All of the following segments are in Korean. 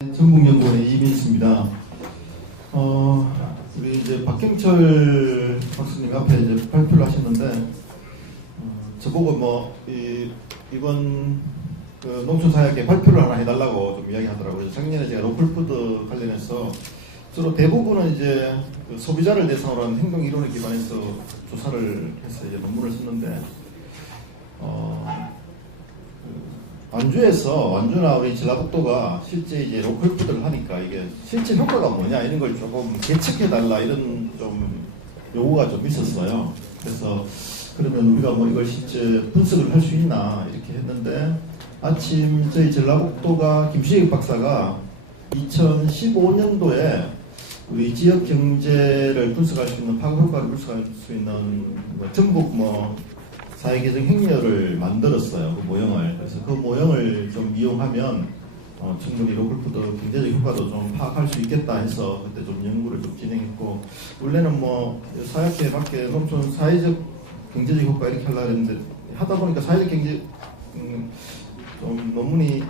전북연구원의 이민수입니다. 우리 이제 박경철 박사님 앞에 이제 발표를 하셨는데, 저보고 이번 그 농촌사회학회 발표를 하나 해달라고 좀 이야기하더라고요. 작년에 제가 로컬푸드 관련해서 주로 대부분은 이제 그 소비자를 대상으로 한 행동 이론에 기반해서 조사를 해서 이제 논문을 썼는데, 완주나 우리 전라북도가 실제 이제 로컬푸드를 하니까 이게 실제 효과가 뭐냐 이런 걸 조금 계측해달라 이런 좀 요구가 좀 있었어요. 그래서 그러면 우리가 이걸 실제 분석을 할 수 있나 이렇게 했는데, 아침 저희 전라북도가 김수익 박사가 2015년도에 우리 지역 경제를 분석할 수 있는 파급 효과를 분석할 수 있는 전북 사회개정 행렬을 만들었어요. 그 모형을. 그래서 그 모형을 좀 이용하면 충분히 로컬푸드 경제적 효과도 좀 파악할 수 있겠다 해서 그때 좀 연구를 좀 진행했고, 원래는 사회학회 밖에 농촌 사회적 경제적 효과 이렇게 하려고 했는데, 하다 보니까 사회적 경제 좀 논문이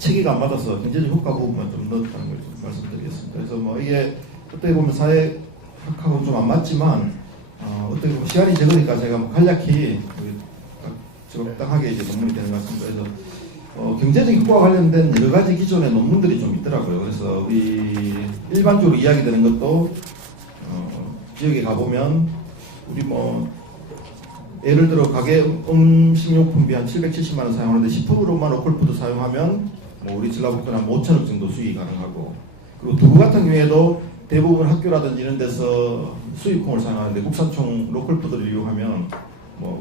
체계가 안 맞아서 경제적 효과 부분만 좀 넣었다는 걸 좀 말씀드리겠습니다. 그래서 이게 어떻게 보면 사회학하고 좀 안 맞지만, 어떻게 보면 시간이 적으니까 제가 간략히 적당하게 이제 논문이 되는 것 같습니다. 그래서 경제적 효과와 관련된 여러 가지 기존의 논문들이 좀 있더라고요. 그래서 우리 일반적으로 이야기되는 것도 지역에 가보면 우리 예를 들어 가게 음식료품비 한 770만 원 사용하는데 10%로만 로컬푸드 사용하면 우리 전라북도는 한 5천억 정도 수익이 가능하고, 그리고 두부 같은 경우에도 대부분 학교라든지 이런 데서 수입콩을 사용하는데 국산총 로컬푸드를 이용하면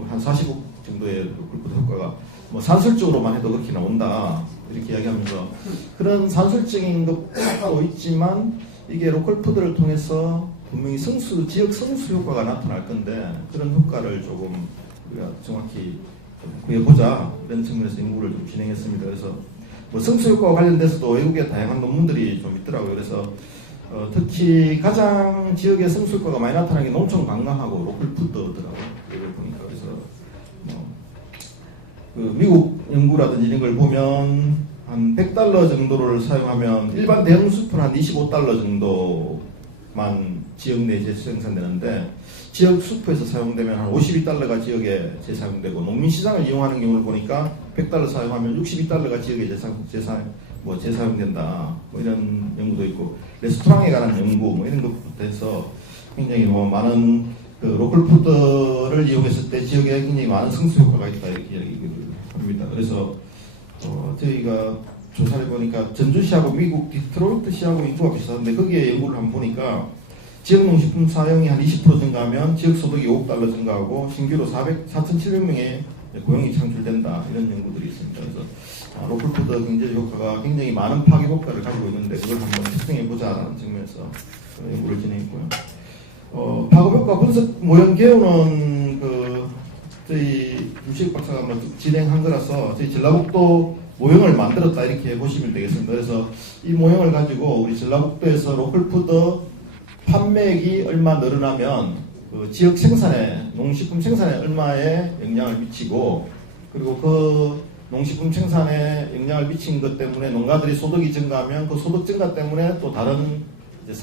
한 40억 정도의 로컬푸드 효과가 산술적으로만 해도 그렇게 나온다 이렇게 이야기하면서, 그런 산술적인 것도 있지만 이게 로컬푸드를 통해서 분명히 지역 성수 효과가 나타날 건데, 그런 효과를 조금 우리가 정확히 구해보자 이런 측면에서 연구를 좀 진행했습니다. 그래서 성수 효과와 관련돼서도 외국의 다양한 논문들이 좀 있더라고요. 그래서 특히 가장 지역의 성수 효과가 많이 나타나는 게 농촌 관광하고 로컬푸드더라고요. 이걸 보니까. 그래서 그 미국 연구라든지 이런 걸 보면 한 $100 정도를 사용하면 일반 대형 숲은 한 $25 정도만 지역 내에 재생산되는데, 지역 숲에서 사용되면 한 $52가 지역에 재사용되고, 농민시장을 이용하는 경우를 보니까 $100 사용하면 $62가 지역에 재사용된다 이런 연구도 있고, 레스토랑에 관한 연구 이런 것부터 해서 굉장히 많은 그 로컬푸드를 이용했을 때 지역에 굉장히 많은 성수 효과가 있다 이렇게 얘기를 합니다. 그래서 저희가 조사를 보니까 전주시하고 미국 디트로이트시하고 인구가 비슷한데, 거기에 연구를 한번 보니까 지역 농식품 사용이 한 20% 증가하면 지역 소득이 $5억 증가하고 신규로 4,700명의 고용이 창출된다 이런 연구들이 있습니다. 그래서 로컬푸드 경제 효과가 굉장히 많은 파급 효과를 가지고 있는데, 그걸 한번 특정해보자라는 측면에서 연구를 진행했고요. 파급 효과 분석 모형 개요는 저희 김수익 박사가 진행한 거라서 저희 전라북도 모형을 만들었다 이렇게 보시면 되겠습니다. 그래서 이 모형을 가지고 우리 전라북도에서 로컬푸드 판매액이 얼마 늘어나면 그 지역 생산에, 농식품 생산에 얼마의 영향을 미치고, 그리고 그 농식품 생산에 영향을 미친 것 때문에 농가들이 소득이 증가하면 그 소득 증가 때문에 또 다른 이제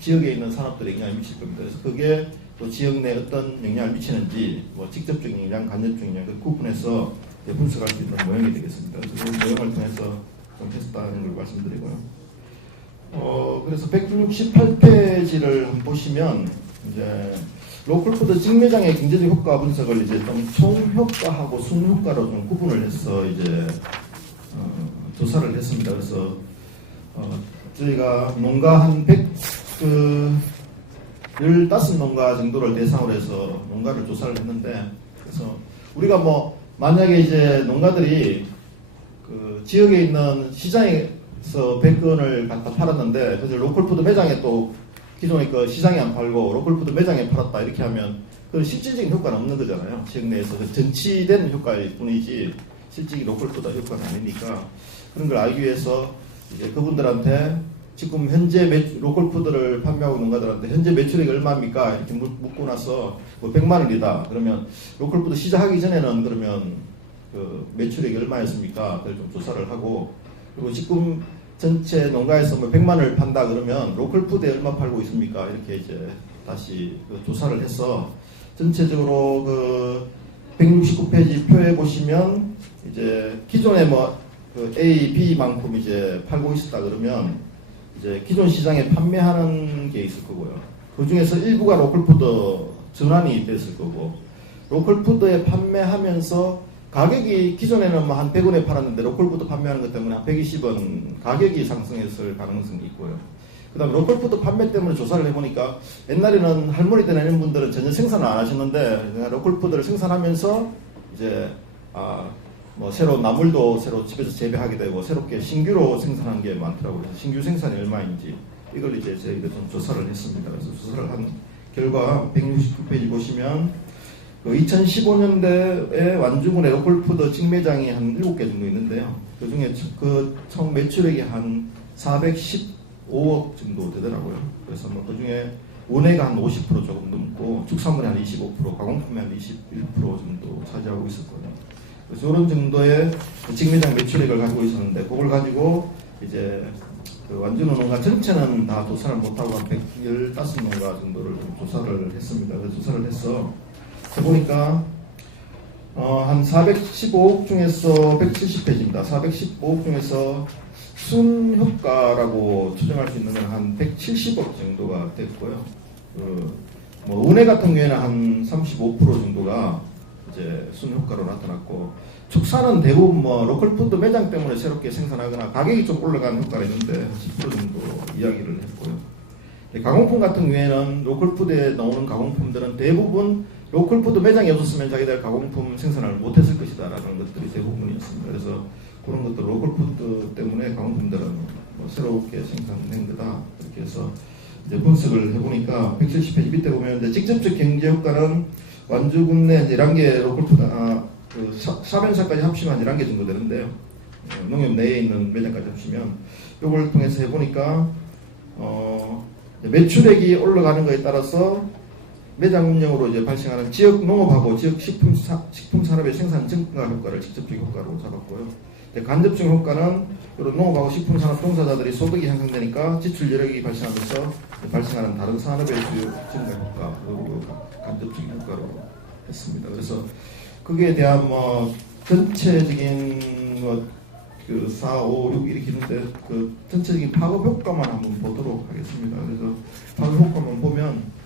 지역에 있는 산업들에 영향을 미칠 겁니다. 그래서 그게 또 지역 내에 어떤 영향을 미치는지 직접적인 영향, 간접적인 영향 그 구분해서 분석할 수 있는 모형이 되겠습니다. 그래서 그 모형을 통해서 좀 했다는 걸 말씀드리고요. 그래서 168페이지를 보시면 이제 로컬푸드 직매장의 경제적 효과 분석을 이제 좀 총효과하고 순효과로 좀 구분을 해서 이제 조사를 했습니다. 그래서 저희가 농가 한 15농가 정도를 대상으로 해서 농가를 조사를 했는데, 그래서 우리가 만약에 이제 농가들이 그 지역에 있는 시장에서 100건을 갖다 팔았는데, 그래서 로컬푸드 매장에 또 기존에 그 시장에 안 팔고 로컬푸드 매장에 팔았다 이렇게 하면 그 실질적인 효과는 없는 거잖아요. 지역 내에서 전치된 효과일 뿐이지 실질적인 로컬푸드 효과는 아니니까, 그런 걸 알기 위해서 이제 그분들한테 지금 현재 로컬푸드를 판매하고 있는 농가들한테 현재 매출액이 얼마입니까? 이렇게 묻고 나서 100만 원이다. 그러면 로컬푸드 시작하기 전에는 그러면 그 매출액이 얼마였습니까? 그걸 좀 조사를 하고, 그리고 지금 전체 농가에서 뭐 100만을 판다 그러면 로컬푸드에 얼마 팔고 있습니까? 이렇게 이제 다시 그 조사를 해서 전체적으로 그 169페이지 표에 보시면 이제 기존에 그 A, B 만큼 이제 팔고 있었다 그러면 이제 기존 시장에 판매하는 게 있을 거고요. 그 중에서 일부가 로컬푸드 전환이 됐을 거고, 로컬푸드에 판매하면서 가격이 기존에는 뭐 한 100원에 팔았는데 로컬푸드 판매하는 것 때문에 한 120원 가격이 상승했을 가능성이 있고요. 그 다음에 로컬푸드 판매 때문에 조사를 해보니까 옛날에는 할머니들이나 이런 분들은 전혀 생산을 안 하셨는데 로컬푸드를 생산하면서 이제 뭐 새로 나물도 새로 집에서 재배하게 되고 새롭게 신규로 생산한 게 많더라고요. 그래서 신규 생산이 얼마인지 이걸 이제 저희가 좀 조사를 했습니다. 그래서 조사를 한 결과 169페이지 보시면 그 2015년대에 완주군의 로컬푸드 직매장이 한 7개 정도 있는데요. 그 중에 그 총 매출액이 한 415억 정도 되더라고요. 그래서 뭐 그 중에 원예가 한 50% 조금 넘고 축산물이 한 25%, 가공품이 한 21% 정도 차지하고 있었거든요. 그래서 이런 정도의 직매장 매출액을 가지고 있었는데 그걸 가지고 이제 그 완주 농가 전체는 다 조사를 못하고 한 115농가 정도를 좀 조사를 했습니다. 그래서 조사를 해서 해보니까 한 415억 중에서 170페이지입니다. 415억 중에서 순효과라고 추정할 수 있는 건 한 170억 정도가 됐고요. 뭐 은혜 같은 경우에는 한 35% 정도가 이제 순효과로 나타났고, 축사는 대부분 뭐 로컬푸드 매장 때문에 새롭게 생산하거나 가격이 좀 올라가는 효과가 있는데 10% 정도 이야기를 했고요. 가공품 같은 경우에는 로컬푸드에 나오는 가공품들은 대부분 로컬푸드 매장이 없었으면 자기들 가공품 생산을 못했을 것이다 라는 것들이 대부분이었습니다. 그래서 그런 것들 로컬푸드 때문에 가공품들은 뭐 새롭게 생산된 거다 이렇게 해서 이제 분석을 해보니까 170페이지 밑에 보면 이제 직접적 경제 효과는 완주군 내 11개 로컬푸드 그 사변사까지 합치면 11개 정도 되는데요. 농협 내에 있는 매장까지 합치면 이걸 통해서 해보니까 매출액이 올라가는 것에 따라서 매장 운영으로 이제 발생하는 지역 농업하고 지역 식품 산업의 생산 증가 효과를 직접적 효과로 잡았고요. 간접적 효과는 이런 농업하고 식품 산업 종사자들이 소득이 향상되니까 지출 여력이 발생하면서 발생하는 다른 산업의 주요 증가 효과 그리고 간접적 효과로 했습니다. 그래서 거기에 대한 뭐 전체적인 그 4, 5, 6 이렇게 있는데 그 전체적인 파급 효과만 한번 보도록 하겠습니다. 그래서 파급 효과만 보면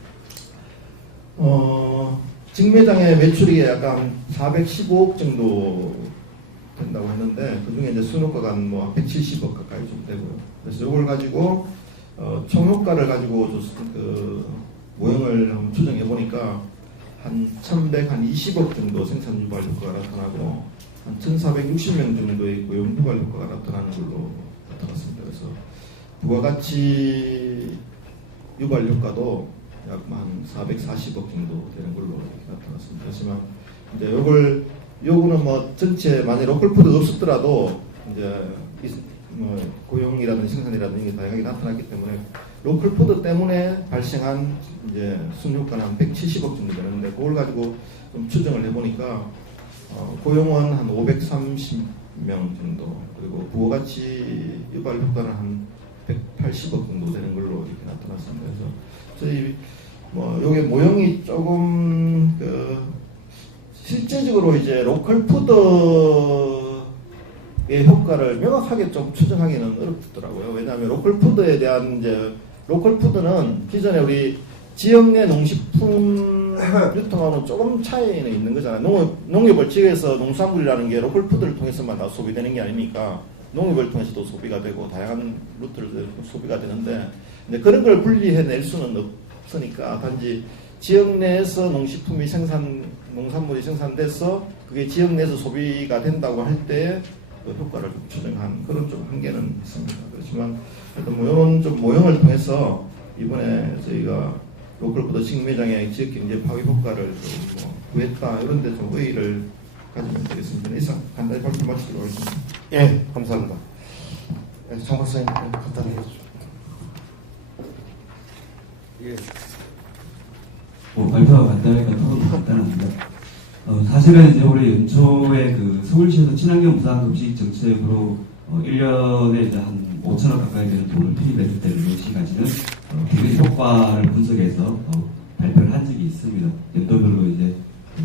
직매장의 매출이 약간 415억 정도 된다고 했는데 그 중에 이제 순효과가 뭐 170억 가까이 좀 되고요. 그래서 이걸 가지고 총효과를 가지고 그 모형을 한번 추정해 보니까 한 1120억 정도 생산 유발 효과가 나타나고 한 1460명 정도의 고용 유발 효과가 나타나는 걸로 나타났습니다. 그래서 부가가치 유발 효과도 약 한 440억 정도 되는 걸로 이렇게 나타났습니다. 하지만 이제 요거는 뭐 전체 만약 로컬푸드 없었더라도 이제 뭐 고용이라든지 생산이라든지 이게 다양하게 나타났기 때문에 로컬푸드 때문에 발생한 이제 순효과는 한 170억 정도 되는데 그걸 가지고 좀 추정을 해보니까 고용은 한 530명 정도 그리고 부가가치 유발 효과는 한 180억 정도 되는 걸로 이렇게 나타났습니다. 그래서 저희 뭐 요게 모형이 조금 실제적으로 이제 로컬푸드의 효과를 명확하게 좀 추정하기는 어렵더라고요. 왜냐하면 로컬푸드에 대한 이제 로컬푸드는 기존에 우리 지역 내 농식품 유통하고는 조금 차이는 있는 거잖아요. 농협을 지역에서 농수산물이라는 게 로컬푸드를 통해서만 다 소비되는 게 아니니까 농협을 통해서도 소비가 되고 다양한 루트를 소비가 되는데 근데 그런 걸 분리해낼 수는 없으니까 단지 지역 내에서 농식품이 농산물이 생산돼서 그게 지역 내에서 소비가 된다고 할 때 그 효과를 좀 추정한 그런 좀 한계는 있습니다. 그렇지만 하여튼 뭐 이런 좀 모형을 통해서 이번에 저희가 로컬푸드 직매장의 지역 경제 파괴 효과를 좀 구했다 이런 데 좀 의의를 가지면 되겠습니다. 이상 간단히 발표 마치도록 하겠습니다. 예, 감사합니다. 장 박사님 간단히 해주시죠. 예. 발표가 간단하니까 토론도 간단합니다. 사실은 이제 올해 연초에 그 서울시에서 친환경 부산 급식 정책으로 1년에 이제 한 5천억 가까이 되는 돈을 투입했을 때는 시까지는 굉장히 효과를 분석해서 발표를 한 적이 있습니다. 연도별로 이제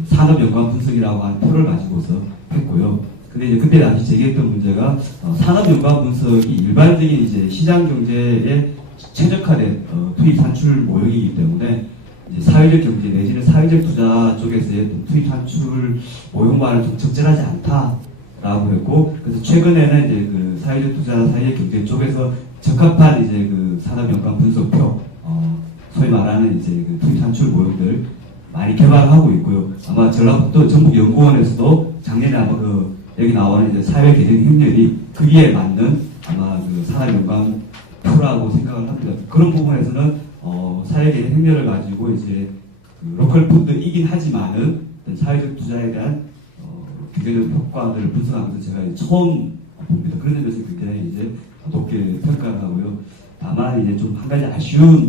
산업 연관 분석이라고 하는 표를 가지고서 했고요. 근데 이제 그때 당시 제기했던 문제가 산업 연관 분석이 일반적인 이제 시장 경제에 최적화된 투입 산출 모형이기 때문에 이제 사회적 경제 내지는 사회적 투자 쪽에서의 투입 산출 모형과는 좀 적절하지 않다라고 했고, 그래서 최근에는 이제 그 사회적 투자 사회적 경제 쪽에서 적합한 이제 그 산업 연관 분석표, 소위 말하는 이제 그 투입 산출 모형들 많이 개발하고 있고요. 아마 전라북도 전북연구원에서도 작년에 아마 그 여기 나오는 이제 사회개정 협렬이 거기에 맞는 아마 그 산업연관 표라고 생각을 합니다. 그런 부분에서는 사회개정 협렬을 가지고 이제 그 로컬 푸드이긴 하지만은 사회적 투자에 대한 경제적 효과들을 분석하면서 제가 처음 봅니다. 그런 점에서 굉장히 이제 높게 평가를 하고요. 다만 이제 좀 한 가지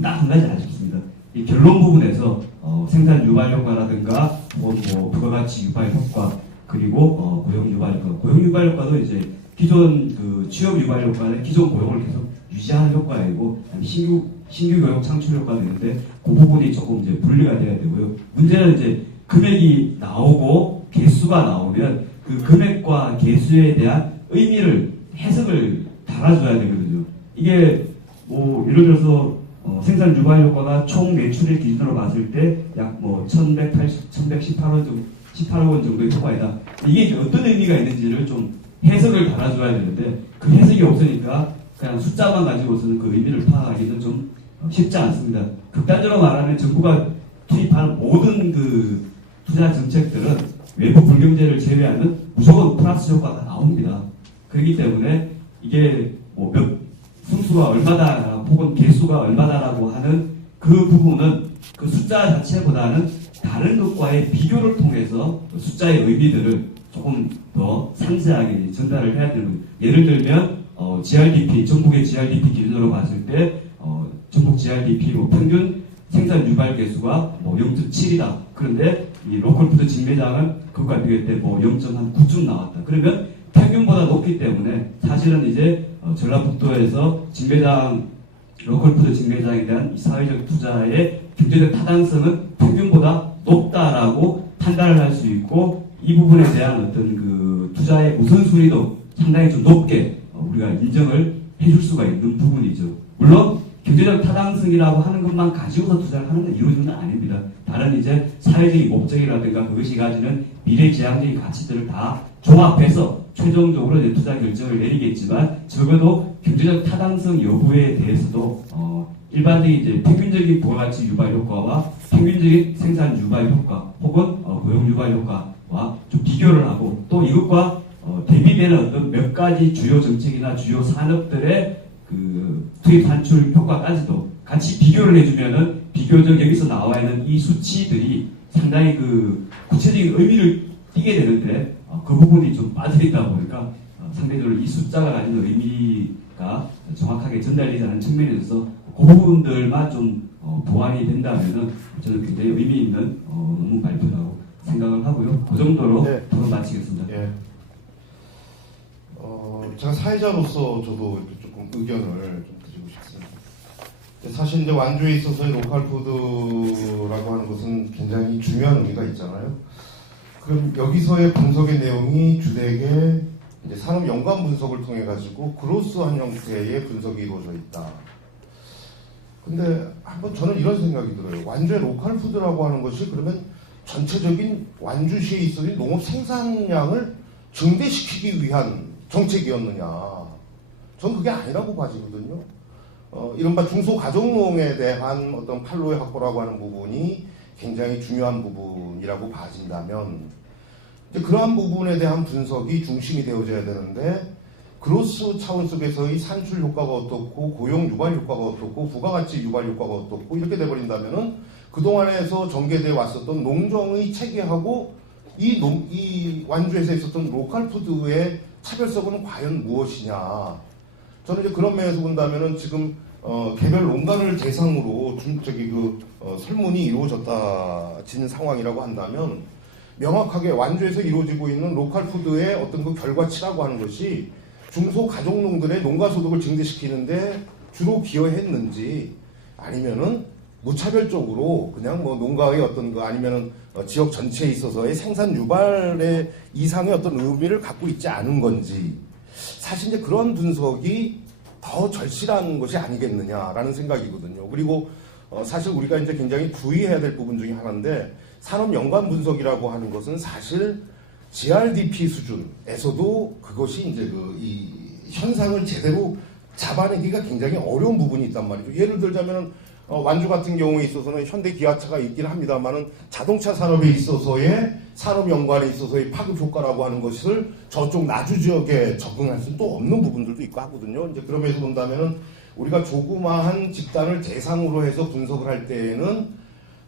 딱 한 가지 아쉽습니다. 이 결론 부분에서 생산 유발 효과라든가 혹은 뭐 부가가치 유발 효과 그리고 고용 유발 효과, 고용 유발 효과도 이제 기존 그 취업 유발 효과는 기존 고용을 계속 유지하는 효과이고 신규 고용 창출 효과도 있는데 그 부분이 조금 이제 분리가 돼야 되고요. 문제는 이제 금액이 나오고 개수가 나오면 그 금액과 개수에 대한 의미를 해석을 달아줘야 되거든요. 이게 뭐 예를 들어서 생산 유발 효과가 총 매출의 기준으로 봤을 때 약 뭐 1118억 원 정도의 효과이다. 이게 어떤 의미가 있는지를 좀 해석을 달아줘야 되는데 그 해석이 없으니까 그냥 숫자만 가지고서는 그 의미를 파악하기는 좀 쉽지 않습니다. 극단적으로 말하면 정부가 투입하는 모든 그 투자 정책들은 외부 불경제를 제외하면 무조건 플러스 효과가 나옵니다. 그렇기 때문에 이게 뭐 승수가 얼마다 혹은 개수가 얼마다라고 하는 그 부분은 그 숫자 자체보다는 다른 것과의 비교를 통해서 숫자의 의미들을 조금 더 상세하게 전달을 해야 되는 거예요. 예를 들면 GRDP, 전국의 GRDP 기준으로 봤을 때 전국 GRDP 뭐 평균 생산 유발 개수가 뭐 0.7이다. 그런데 이 로컬푸드 직매장은 그것과 비교할 때 뭐 0.9쯤 나왔다. 그러면 평균보다 높기 때문에 사실은 이제 전라북도에서 직매장 로컬푸드 직매장에 대한 이 사회적 투자의 경제적 타당성은 평균보다 높다라고 판단을 할 수 있고 이 부분에 대한 어떤 그 투자의 우선순위도 상당히 좀 높게 우리가 인정을 해줄 수가 있는 부분이죠. 물론 경제적 타당성이라고 하는 것만 가지고서 투자를 하는 건 이루어지는 건 아닙니다. 다른 이제 사회적인 목적이라든가 그것이 가지는 미래지향적인 가치들을 다 종합해서 최종적으로 이제 투자 결정을 내리겠지만 적어도 경제적 타당성 여부에 대해서도 일반적인 이제 평균적인 부가가치 유발 효과와 평균적인 생산 유발 효과 혹은 고용 유발 효과와 좀 비교를 하고 또 이것과 대비되는 어떤 몇 가지 주요 정책이나 주요 산업들의 그 투입 산출 효과까지도 같이 비교를 해주면은 비교적 여기서 나와 있는 이 수치들이 상당히 그 구체적인 의미를 띠게 되는데 그 부분이 좀 빠져있다 보니까 상대적으로 이 숫자가 가지는 의미가 정확하게 전달되지 않은 측면에 있어서 그 부분들만 좀 보완이 된다면은 저는 굉장히 의미 있는 논문 발표라고 생각을 하고요. 그 정도로 네. 토론 마치겠습니다. 예. 제가 사회자로서 저도 조금 의견을 좀 드리고 싶습니다. 사실 이제 완주에 있어서의 로컬푸드라고 하는 것은 굉장히 중요한 의미가 있잖아요. 그럼 여기서의 분석의 내용이 주되게 이제 산업 연관 분석을 통해 가지고 그로스한 형태의 분석이 이루어져 있다. 근데 한번 저는 이런 생각이 들어요. 완주의 로컬푸드라고 하는 것이 그러면 전체적인 완주시에 있어진 농업 생산량을 증대시키기 위한 정책이었느냐? 전 그게 아니라고 봐지거든요. 이른바 중소가정농에 대한 어떤 판로의 확보라고 하는 부분이 굉장히 중요한 부분이라고 봐진다면 이제 그러한 부분에 대한 분석이 중심이 되어져야 되는데 그로스 차원 속에서의 산출 효과가 어떻고 고용 유발 효과가 어떻고 부가가치 유발 효과가 어떻고 이렇게 돼버린다면은 그동안에서 전개되어 왔었던 농정의 체계하고 이 완주에서 있었던 로컬푸드의 차별성은 과연 무엇이냐. 저는 이제 그런 면에서 본다면은 지금 개별 농가를 대상으로 설문이 이루어졌다지는 상황이라고 한다면 명확하게 완주에서 이루어지고 있는 로컬푸드의 어떤 그 결과치라고 하는 것이 중소가족농들의 농가소득을 증대시키는데 주로 기여했는지 아니면은 무차별적으로 그냥 뭐 농가의 어떤 그 아니면은 지역 전체에 있어서의 생산 유발의 이상의 어떤 의미를 갖고 있지 않은 건지 사실 이제 그런 분석이 더 절실한 것이 아니겠느냐라는 생각이거든요. 그리고 사실 우리가 이제 굉장히 주의해야 될 부분 중에 하나인데 산업 연관 분석이라고 하는 것은 사실 GRDP 수준에서도 그것이 이제 이 현상을 제대로 잡아내기가 굉장히 어려운 부분이 있단 말이죠. 예를 들자면 완주 같은 경우에 있어서는 현대 기아차가 있긴 합니다만은 자동차 산업에 있어서의 산업 연관에 있어서의 파급 효과라고 하는 것을 저쪽 나주 지역에 적응할 수 또 없는 부분들도 있고 하거든요. 이제 그런 면에서 본다면은 우리가 조그마한 집단을 대상으로 해서 분석을 할 때에는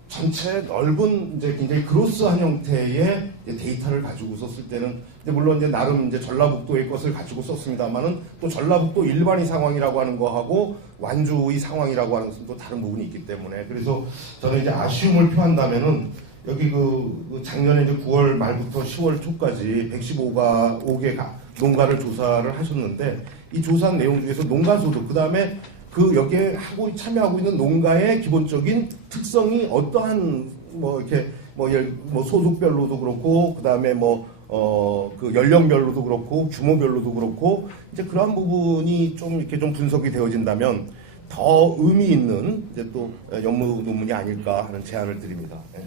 전체 넓은 이제 굉장히 그로스한 형태의 데이터를 가지고 썼을 때는 물론 이제 나름 이제 전라북도의 것을 가지고 썼습니다만은 또 전라북도 일반의 상황이라고 하는 거하고 완주의 상황이라고 하는 것은 또 다른 부분이 있기 때문에 그래서 저는 이제 아쉬움을 표한다면은 여기 그 작년에 이제 9월 말부터 10월 초까지 115개 농가를 조사를 하셨는데 이 조사한 내용 중에서 농가소득 그다음에 그 여기에 참여하고 있는 농가의 기본적인 특성이 어떠한 뭐 이렇게 뭐 소득별로도 그렇고 그다음에 그 연령별로도 그렇고 규모별로도 그렇고 이제 그러한 부분이 좀 이렇게 좀 분석이 되어진다면 더 의미 있는 이제 또 연구 논문이 아닐까 하는 제안을 드립니다. 예.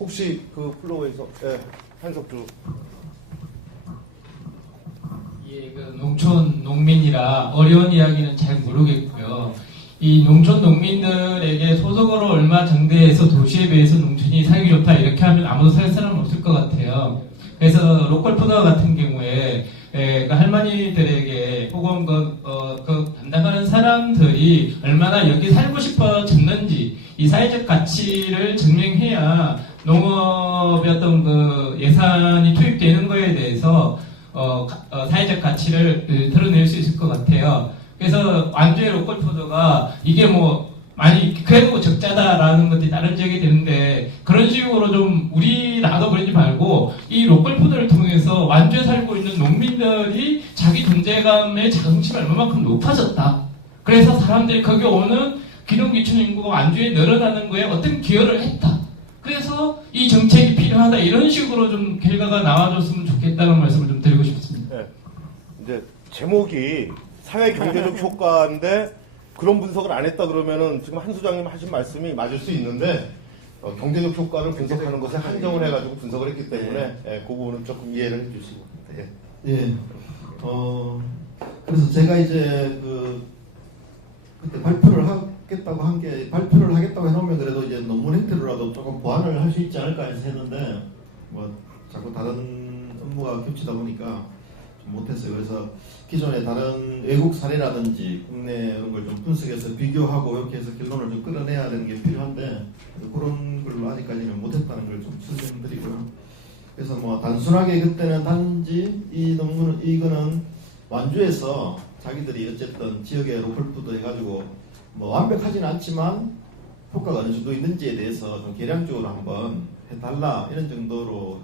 혹시 그 플로어에서 한석주 예, 그 농촌 농민이라 어려운 이야기는 잘 모르겠고요. 이 농촌 농민들에게 소득으로 얼마 정대해서 도시에 비해서 농촌이 살기 좋다 이렇게 하면 아무도 살 사람은 없을 것 같아요. 그래서 로컬푸드 같은 경우에 그 할머니들에게 혹은 그 담당하는 사람들이 얼마나 여기 살고 싶어졌는지 이 사회적 가치를 증명해야 농업의 어떤 그 예산이 투입되는 거에 대해서 사회적 가치를 드러낼 수 있을 것 같아요. 그래서 완주의 로컬푸드가 이게 뭐 많이 그래도 적자다라는 것들이 다른 지역이 되는데 그런 식으로 좀 우리나라도 그러지 말고 이 로컬푸드를 통해서 완주에 살고 있는 농민들이 자기 존재감의 자긍심이 얼마만큼 높아졌다. 그래서 사람들이 거기 오는 기농기촌 인구가 완주에 늘어나는 거에 어떤 기여를 했다. 그래서 이 정책이 필요하다 이런 식으로 좀 결과가 나와줬으면 좋겠다는 말씀을 좀 드리고 싶습니다. 네. 이제 제목이 사회 경제적 효과인데 그런 분석을 안 했다 그러면은 지금 한 소장님 하신 말씀이 맞을 수 있는데 경제적 효과를 분석하는 것에 한정을 해가지고 분석을 했기 때문에 그 부분은 조금 이해를 해주시고. 예. 그래서 제가 이제 그때 발표를 하겠다고 한 게 발표를 하겠다고 해놓으면 그래도 이제 논문 형태로라도 조금 보완을 할 수 있지 않을까 해서 했는데 뭐 자꾸 다른 업무가 겹치다 보니까 좀 못했어요. 그래서 기존의 다른 외국 사례라든지 국내 이런 걸 좀 분석해서 비교하고 이렇게 해서 결론을 좀 끌어내야 되는 게 필요한데 그런 걸로 아직까지는 못했다는 걸 좀 설명드리고요. 그래서 뭐 단순하게 그때는 단지 이 논문은 이거는 완주에서 자기들이 어쨌든 지역의 로컬푸드 해가지고 뭐 완벽하지는 않지만 효과가 어느 정도 있는지에 대해서 좀 계량적으로 한번 해달라 이런 정도로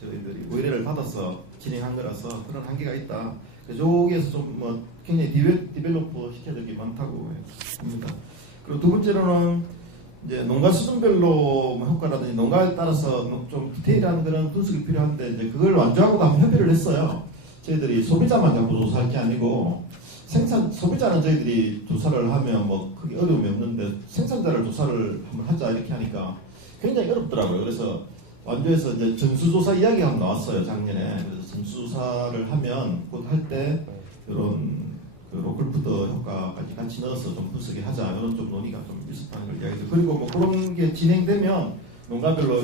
저희들이 의뢰를 받아서 진행한 거라서 그런 한계가 있다. 여기에서 좀 뭐 굉장히 디벨로퍼 시켜야 될 게 많다고 합니다. 그리고 두 번째로는 이제 농가 수준별로 뭐 효과라든지 농가에 따라서 좀 디테일한 그런 분석이 필요한데 이제 그걸 완주하고도 한번 협의를 했어요. 저희들이 소비자만 자꾸 조사할 게 아니고 소비자는 저희들이 조사를 하면 뭐 크게 어려움이 없는데 생산자를 조사를 한번 하자 이렇게 하니까 굉장히 어렵더라고요. 그래서 완주에서 이제 전수조사 이야기가 한번 나왔어요 작년에. 그래서 전수조사를 하면 곧 할 때 이런 그 로컬푸드 효과까지 같이 넣어서 좀 분석을 하자 이런 좀 논의가 좀 있었다는 걸 이야기해요. 그리고 뭐 그런 게 진행되면 농가별로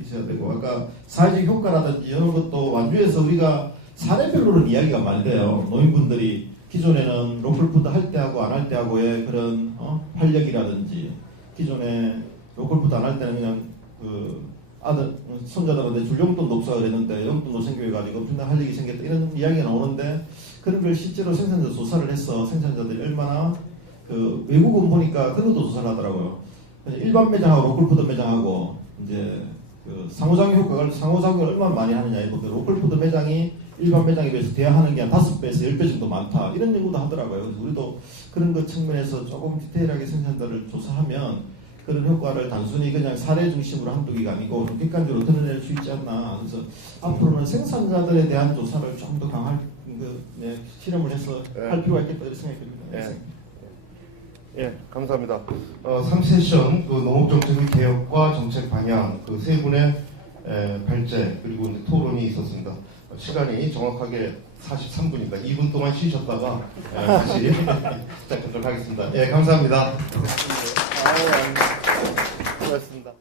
있어야 되고 아까 사회적 효과라든지 이런 것도 완주에서 우리가 사례별로는 이야기가 많이 돼요. 노인분들이 기존에는 로컬푸드 할 때하고 안 할 때하고의 그런 활력이라든지 기존에 로컬푸드 안 할 때는 그냥 아들 손자들한테 줄 용돈도 없어 그랬는데 용돈도 생겨가지고 엄청난 활력이 생겼다 이런 이야기가 나오는데 그런 걸 실제로 생산자 조사를 해서 생산자들이 얼마나 외국은 보니까 그것도 조사를 하더라고요. 일반 매장하고 로컬푸드 매장하고 이제 상호작용 효과를 상호작용을 얼마나 많이 하느냐에 보면 로컬푸드 매장이 일반 매장에 비해서 대여하는 게 한 5배에서 10배 정도 많다. 이런 연구도 하더라고요. 그래서 우리도 그런 것 측면에서 조금 디테일하게 생산자를 조사하면 그런 효과를 단순히 그냥 사례 중심으로 한두 개가 아니고 좀 객관적으로 드러낼 수 있지 않나. 그래서 앞으로는 생산자들에 대한 조사를 좀 더 강할 실험을 해서 할 필요가 있겠다 이렇게 생각합니다. 예, 감사합니다. 3세션 그 농업정책의 개혁과 정책 방향 그 세 분의 발제 그리고 이제 토론이 있었습니다. 시간이 정확하게 43분입니다. 2분 동안 쉬셨다가 다시 시작하도록 하겠습니다. 예, 감사합니다. 수고하셨습니다.